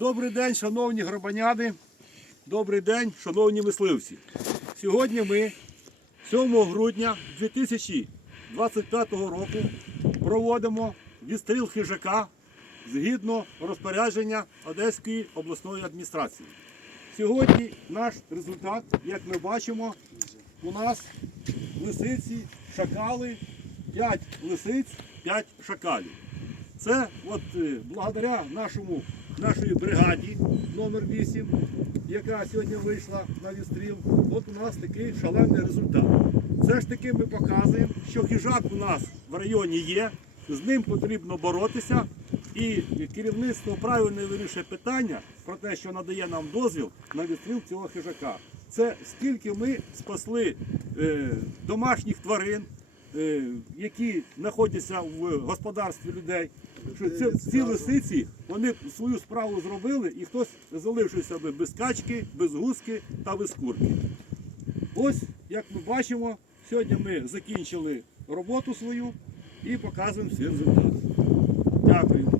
Добрий день, шановні громадяни. Добрий день, шановні мисливці. Сьогодні ми 7 грудня 2025 року проводимо відстріл хижака згідно розпорядження Одеської обласної адміністрації. Сьогодні наш результат, як ми бачимо, у нас лисиці, шакали, 5 лисиць, 5 шакалів. Це от е, благодаря нашому, нашій бригаді номер 8 яка сьогодні вийшла на відстріл, от у нас такий шалений результат. Все ж таки ми показуємо, що хижак у нас в районі є, з ним потрібно боротися, і керівництво правильно вирішує питання про те, що надає нам дозвіл на відстріл цього хижака. Це скільки ми спасли е, домашніх тварин, які знаходяться в господарстві людей. Що це, ці лисиці вони свою справу зробили, і хтось залишився би без качки, без гуски та без курки. Ось, як ми бачимо, сьогодні ми закінчили роботу свою і показуємо всім результат. Дякую.